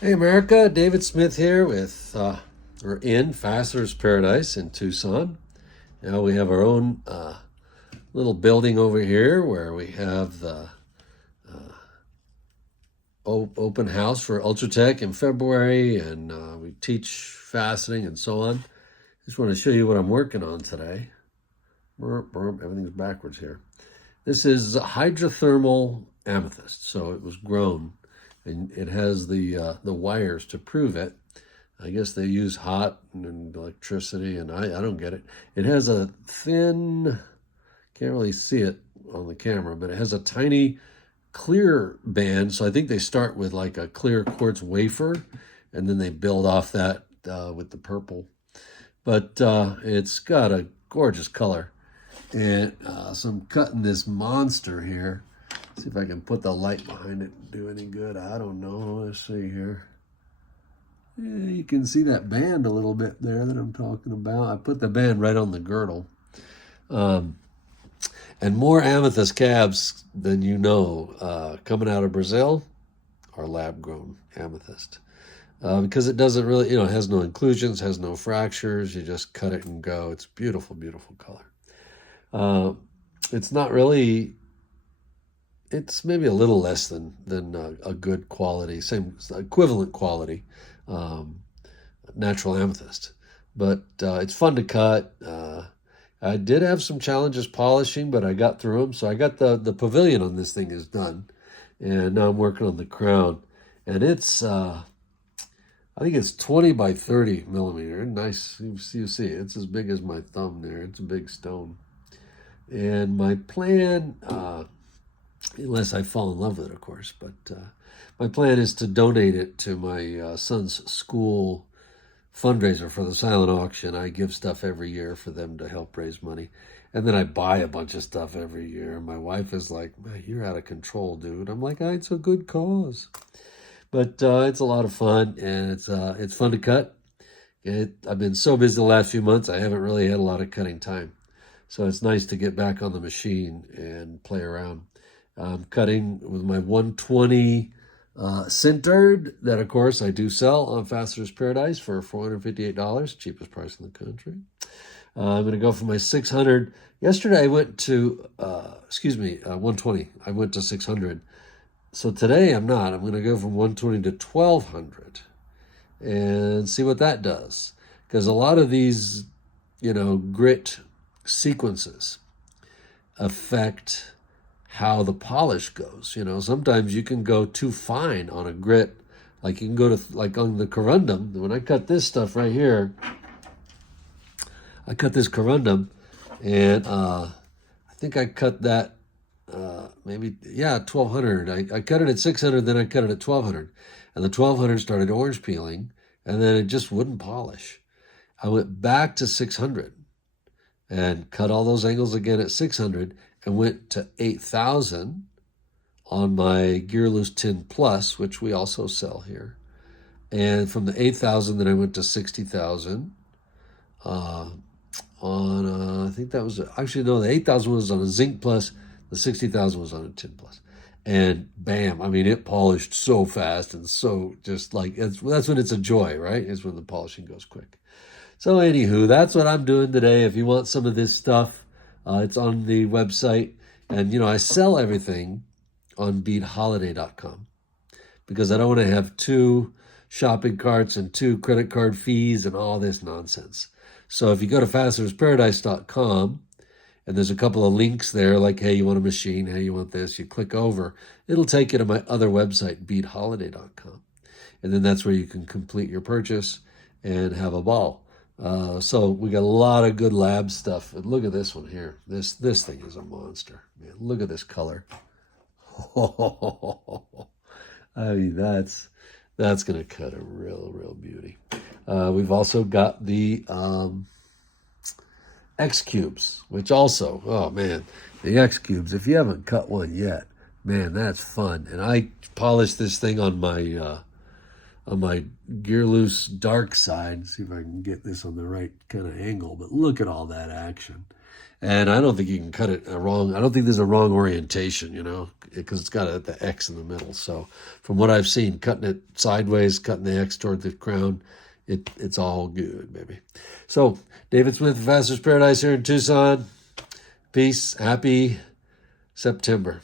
Hey America, David Smith here with, we're in Fastener's Paradise in Tucson. Now we have our own little building over here where we have the open house for Ultratech in February, and we teach fastening and so on. Just want to show you what I'm working on today. Everything's backwards here. This is hydrothermal amethyst, so it was grown, and it has the wires to prove it. I guess they use hot and electricity, and I don't get it. It has a thin, can't really see it on the camera, but it has a tiny clear band. So I think they start with like a clear quartz wafer, and then they build off that with the purple. But it's got a gorgeous color. And so I'm cutting this monster here. See if I can put the light behind it and do any good. I don't know. Let's see here. Yeah, you can see that band a little bit there that I'm talking about. I put the band right on the girdle. And more amethyst cabs than you know coming out of Brazil are lab-grown amethyst. Because it doesn't really, it has no inclusions, has no fractures. You just cut it and go. It's beautiful, beautiful color. It's not really, it's maybe a little less than a good quality, same equivalent quality natural amethyst. But it's fun to cut. I did have some challenges polishing, but I got through them. So I got the pavilion on this thing is done. And now I'm working on the crown. And it's, I think it's 20 by 30 millimeter. Nice. You see, it's as big as my thumb there. It's a big stone. And my plan, unless I fall in love with it, of course, but my plan is to donate it to my son's school fundraiser for the silent auction. I give stuff every year for them to help raise money. And then I buy a bunch of stuff every year. My wife is like, man, you're out of control, dude. I'm like, it's a good cause. But it's a lot of fun, and it's fun to cut. I've been so busy the last few months, I haven't really had a lot of cutting time. So it's nice to get back on the machine and play around. I'm cutting with my 120 sintered that, of course, I do sell on Fastener's Paradise for $458, cheapest price in the country. I'm going to go for my 600. Yesterday I went to, 120. I went to 600. So today I'm not. I'm going to go from 120 to 1200 and see what that does. Because a lot of these, grit sequences affect how the polish goes. Sometimes you can go too fine on a grit. Like you can go to, like on the corundum. When I cut this stuff right here, I cut this corundum, and I think I cut that maybe, 1200. I cut it at 600, then I cut it at 1200. And the 1200 started orange peeling, and then it just wouldn't polish. I went back to 600 and cut all those angles again at 600 and went to 8,000 on my Gear Loose Tin Plus, which we also sell here. And from the 8,000, then I went to 60,000 I think that was, actually, no, the 8,000 was on a Zinc Plus, the 60,000 was on a Tin Plus. And bam, I mean, it polished so fast and so just like, that's when it's a joy, right? It's when the polishing goes quick. So anywho, that's what I'm doing today. If you want some of this stuff, it's on the website. And, I sell everything on beatholiday.com because I don't want to have 2 shopping carts and 2 credit card fees and all this nonsense. So if you go to fastenersparadise.com, and there's a couple of links there, like, hey, you want a machine, hey, you want this, you click over, it'll take you to my other website, beatholiday.com. And then that's where you can complete your purchase and have a ball. So we got a lot of good lab stuff. And look at this one here. This thing is a monster. Man, look at this color. I mean, that's going to cut a real beauty. We've also got the X cubes, which also, oh man, the X cubes. If you haven't cut one yet, man, that's fun. And I polished this thing on my Gear Loose dark side. See if I can get this on the right kind of angle. But look at all that action. And I don't think you can cut it wrong. I don't think there's a wrong orientation, you know, because it's got the X in the middle. So from what I've seen, cutting it sideways, cutting the X toward the crown, it's all good, baby. So David Smith, Faceted Paradise here in Tucson. Peace. Happy September.